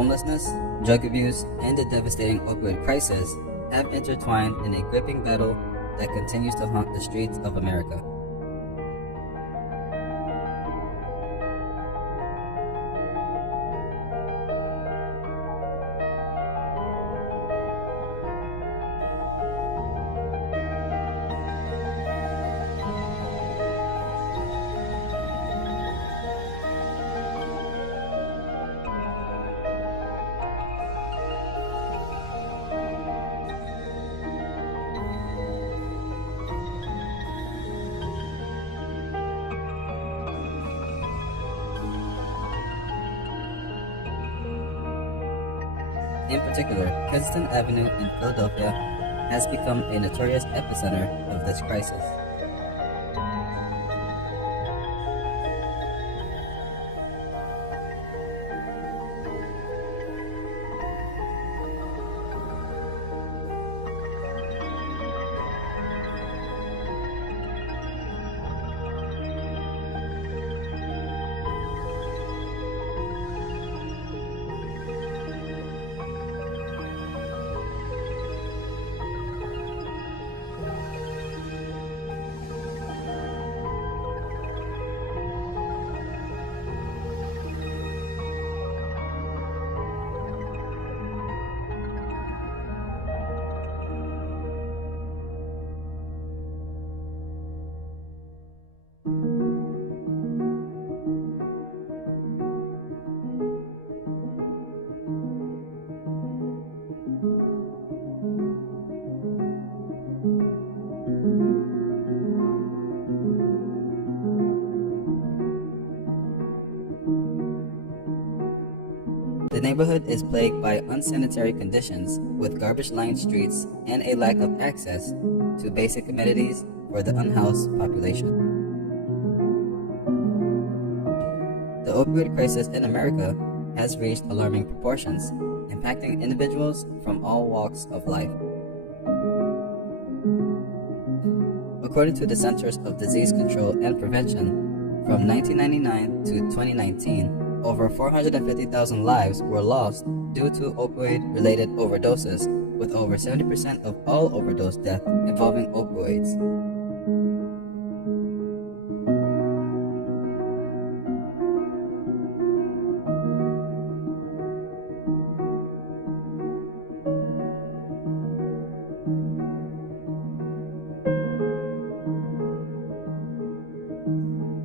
Homelessness, drug abuse, and the devastating opioid crisis have intertwined in a gripping battle that continues to haunt the streets of America. In particular, Kensington Avenue in Philadelphia has become a notorious epicenter of this crisis. The neighborhood is plagued by unsanitary conditions with garbage-lined streets and a lack of access to basic amenities for the unhoused population. The opioid crisis in America has reached alarming proportions, impacting individuals from all walks of life. According to the Centers of Disease Control and Prevention, from 1999 to 2019, over 450,000 lives were lost due to opioid-related overdoses, with over 70% of all overdose deaths involving opioids.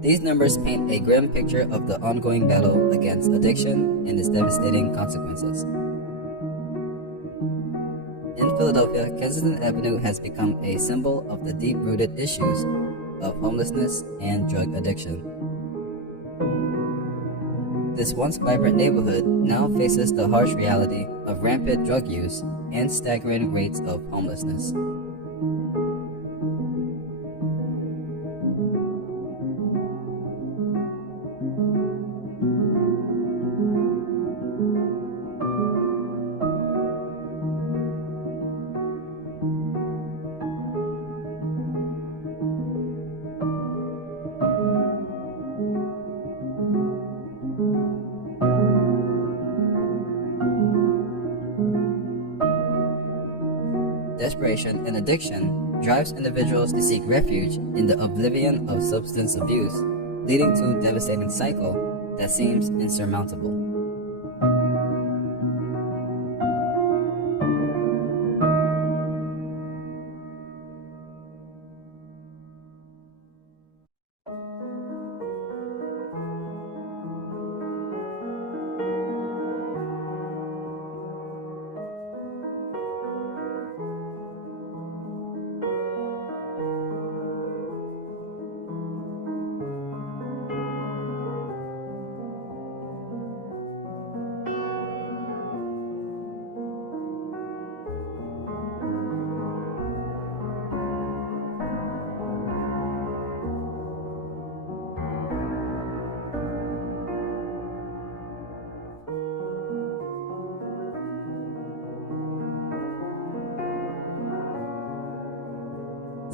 These numbers paint a grim picture of the ongoing battle against addiction and its devastating consequences. In Philadelphia, Kensington Avenue has become a symbol of the deep-rooted issues of homelessness and drug addiction. This once vibrant neighborhood now faces the harsh reality of rampant drug use and staggering rates of homelessness. Desperation and addiction drives individuals to seek refuge in the oblivion of substance abuse, leading to a devastating cycle that seems insurmountable.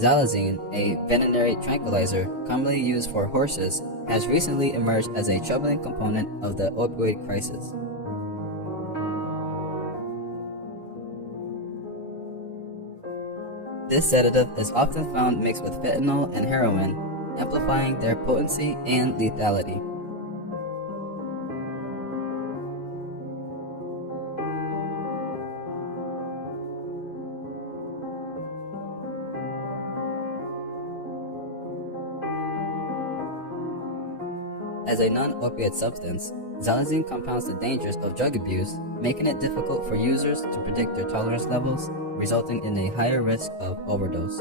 Xylazine, a veterinary tranquilizer commonly used for horses, has recently emerged as a troubling component of the opioid crisis. This sedative is often found mixed with fentanyl and heroin, amplifying their potency and lethality. As a non-opiate substance, xylazine compounds the dangers of drug abuse, making it difficult for users to predict their tolerance levels, resulting in a higher risk of overdose.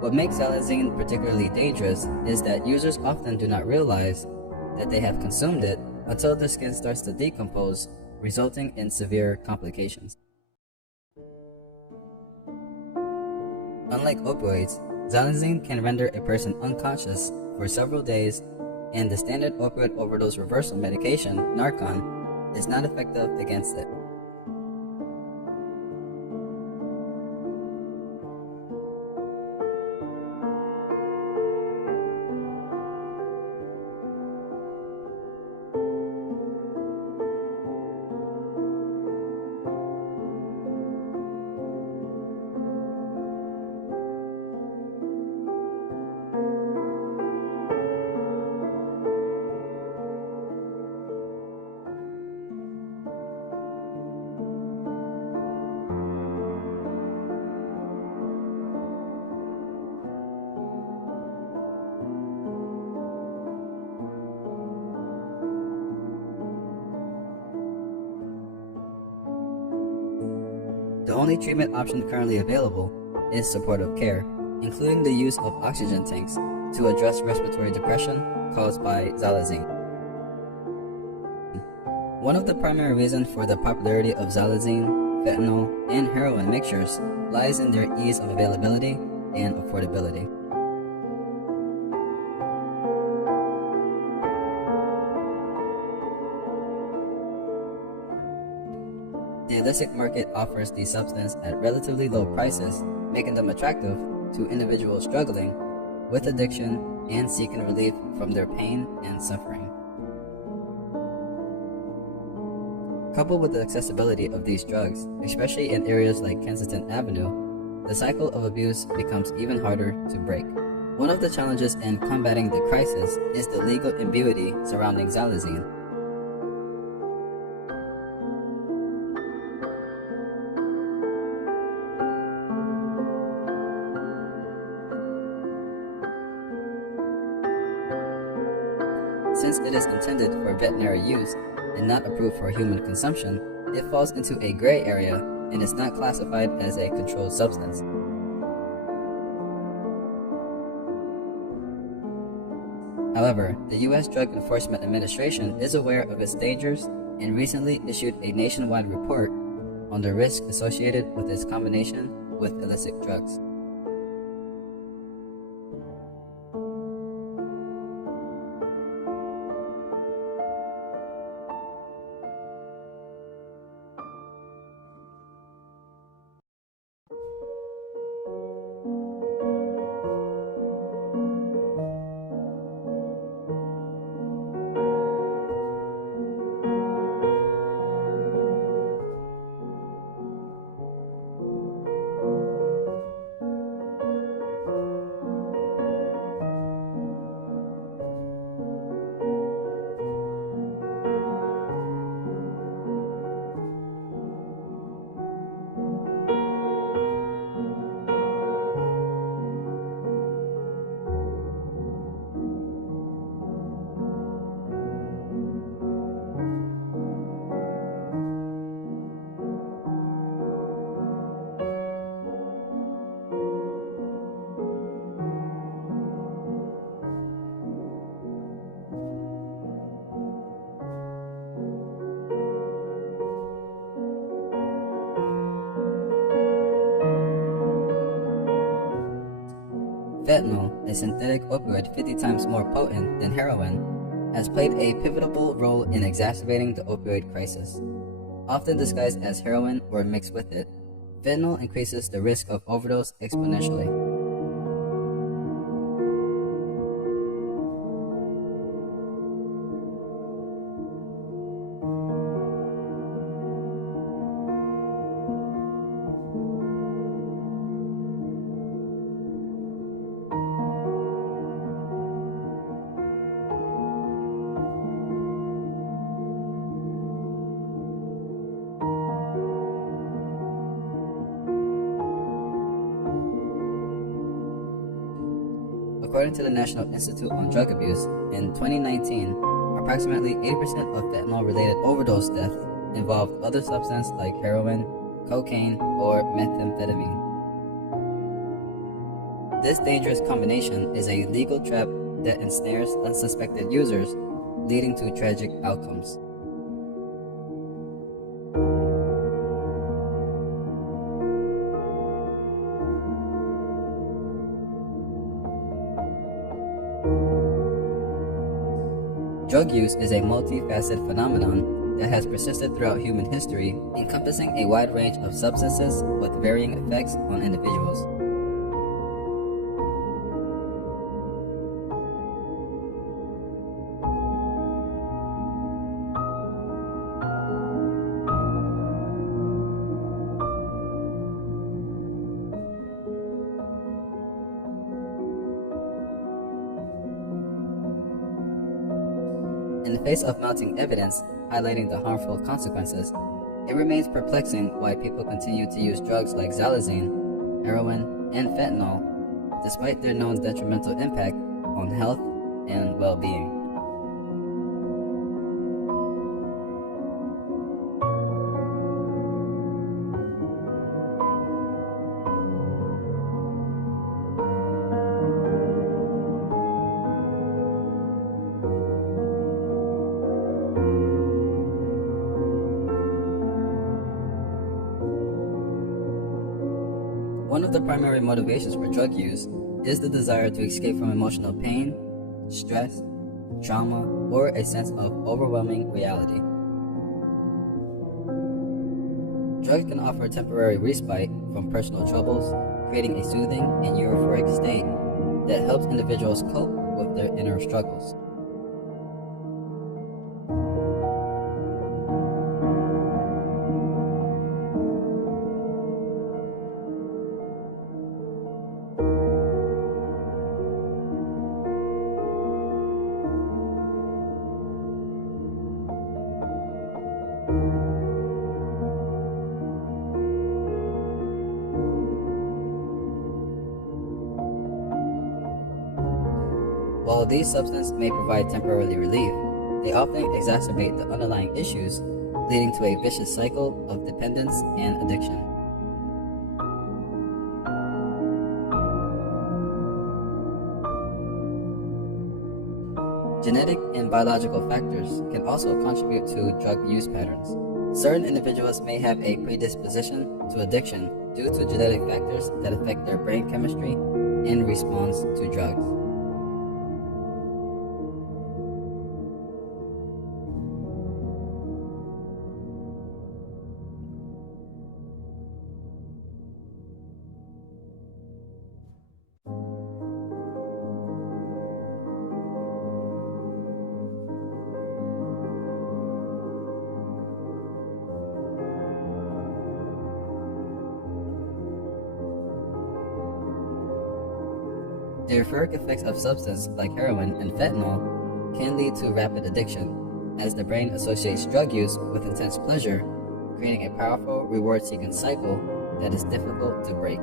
What makes xylazine particularly dangerous is that users often do not realize that they have consumed it until their skin starts to decompose, resulting in severe complications. Unlike opioids, xylazine can render a person unconscious for several days, and the standard opioid overdose reversal medication, Narcan, is not effective against it. The only treatment option currently available is supportive care, including the use of oxygen tanks to address respiratory depression caused by xylazine. One of the primary reasons for the popularity of xylazine, fentanyl, and heroin mixtures lies in their ease of availability and affordability. The illicit market offers these substances at relatively low prices, making them attractive to individuals struggling with addiction and seeking relief from their pain and suffering. Coupled with the accessibility of these drugs, especially in areas like Kensington Avenue, the cycle of abuse becomes even harder to break. One of the challenges in combating the crisis is the legal ambiguity surrounding xylazine. Since it is intended for veterinary use and not approved for human consumption, it falls into a gray area and is not classified as a controlled substance. However, the U.S. Drug Enforcement Administration is aware of its dangers and recently issued a nationwide report on the risk associated with its combination with illicit drugs. Fentanyl, a synthetic opioid 50 times more potent than heroin, has played a pivotal role in exacerbating the opioid crisis. Often disguised as heroin or mixed with it, Fentanyl increases the risk of overdose exponentially. According to the National Institute on Drug Abuse, in 2019, approximately 80% of fentanyl-related overdose deaths involved other substances like heroin, cocaine, or methamphetamine. This dangerous combination is a legal trap that ensnares unsuspected users, leading to tragic outcomes. Drug use is a multifaceted phenomenon that has persisted throughout human history, encompassing a wide range of substances with varying effects on individuals. In the face of mounting evidence highlighting the harmful consequences, it remains perplexing why people continue to use drugs like xylazine, heroin, and fentanyl, despite their known detrimental impact on health and well-being. One of the primary motivations for drug use is the desire to escape from emotional pain, stress, trauma, or a sense of overwhelming reality. Drugs can offer temporary respite from personal troubles, creating a soothing and euphoric state that helps individuals cope with their inner struggles. While these substances may provide temporary relief, they often exacerbate the underlying issues, leading to a vicious cycle of dependence and addiction. Genetic and biological factors can also contribute to drug use patterns. Certain individuals may have a predisposition to addiction due to genetic factors that affect their brain chemistry in response to drugs. The euphoric effects of substances like heroin and fentanyl can lead to rapid addiction, as the brain associates drug use with intense pleasure, creating a powerful reward-seeking cycle that is difficult to break.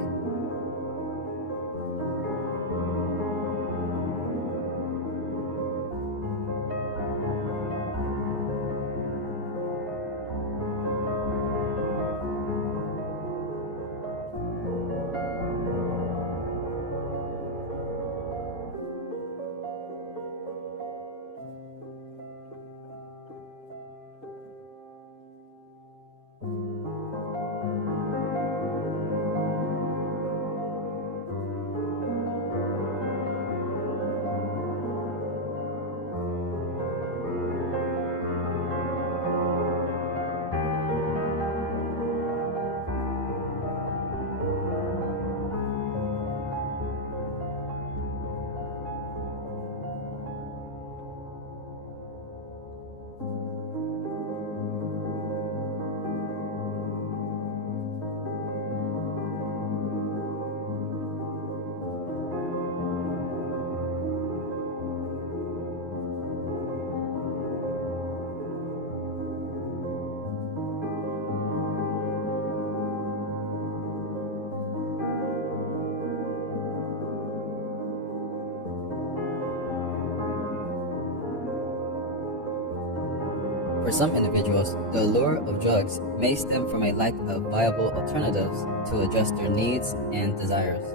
For some individuals, the allure of drugs may stem from a lack of viable alternatives to address their needs and desires.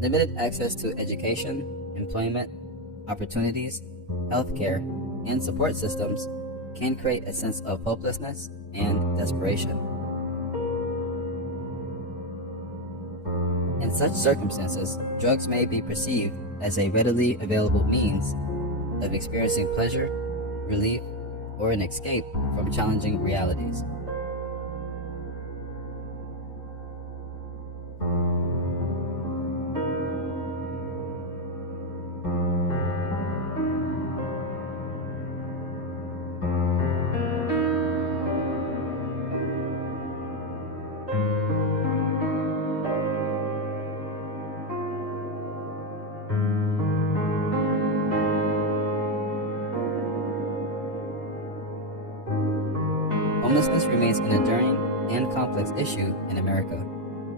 Limited access to education, employment, opportunities, healthcare, and support systems can create a sense of hopelessness and desperation. In such circumstances, drugs may be perceived as a readily available means of experiencing pleasure, relief, or an escape from challenging realities. Homelessness remains an enduring and complex issue in America.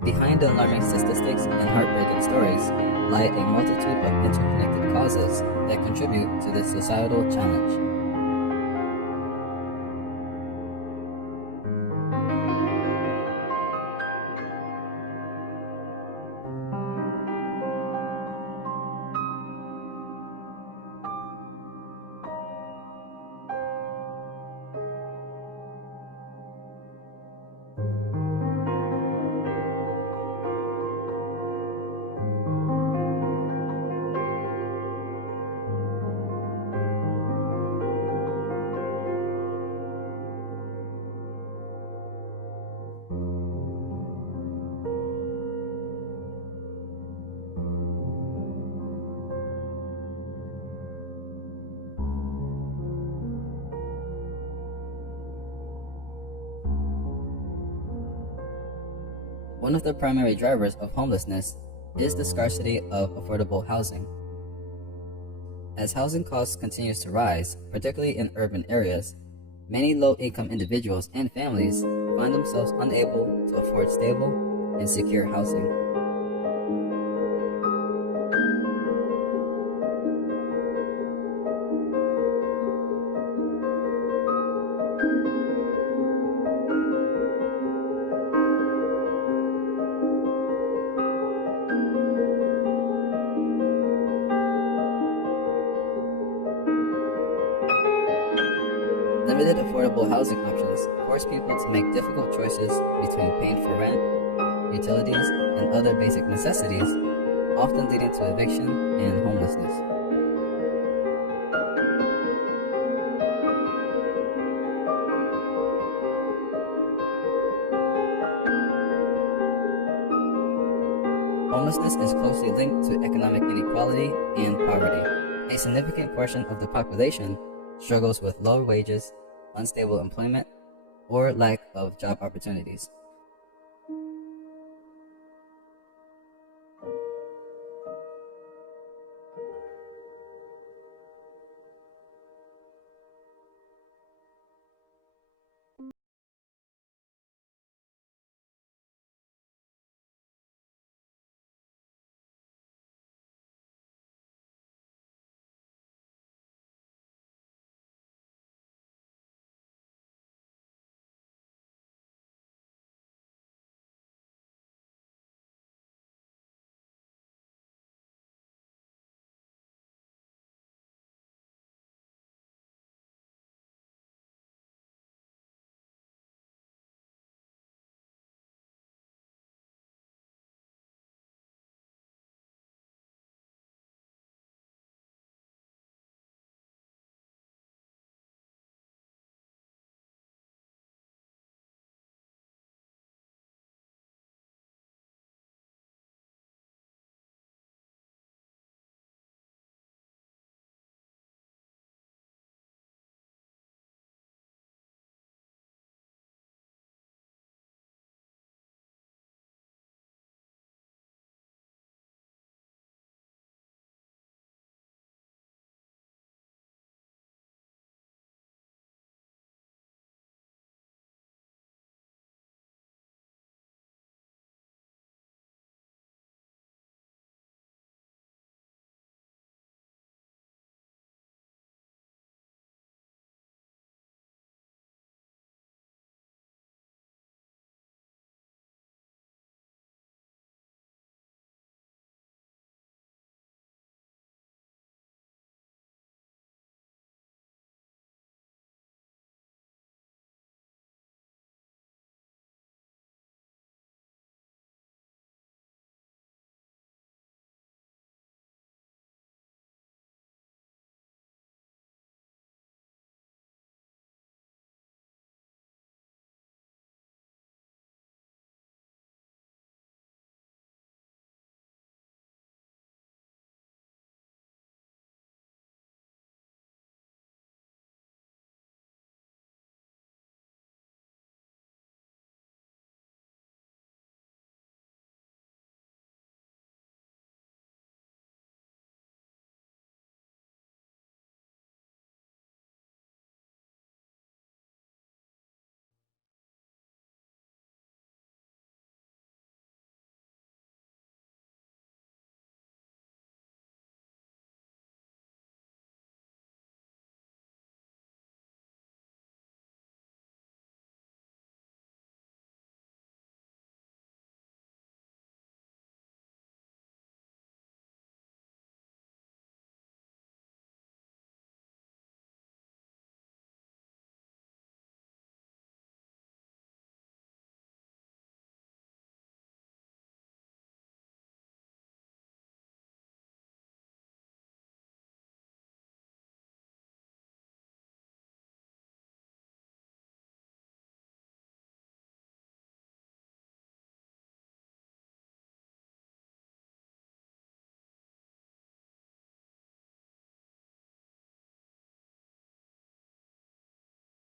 Behind the alarming statistics and heartbreaking stories lie a multitude of interconnected causes that contribute to this societal challenge. One of the primary drivers of homelessness is the scarcity of affordable housing. As housing costs continues to rise, particularly in urban areas, many low-income individuals and families find themselves unable to afford stable and secure housing. Limited affordable housing options force people to make difficult choices between paying for rent, utilities, and other basic necessities, often leading to eviction and homelessness. Homelessness is closely linked to economic inequality and poverty. A significant portion of the population struggles with low wages, unstable employment, or lack of job opportunities.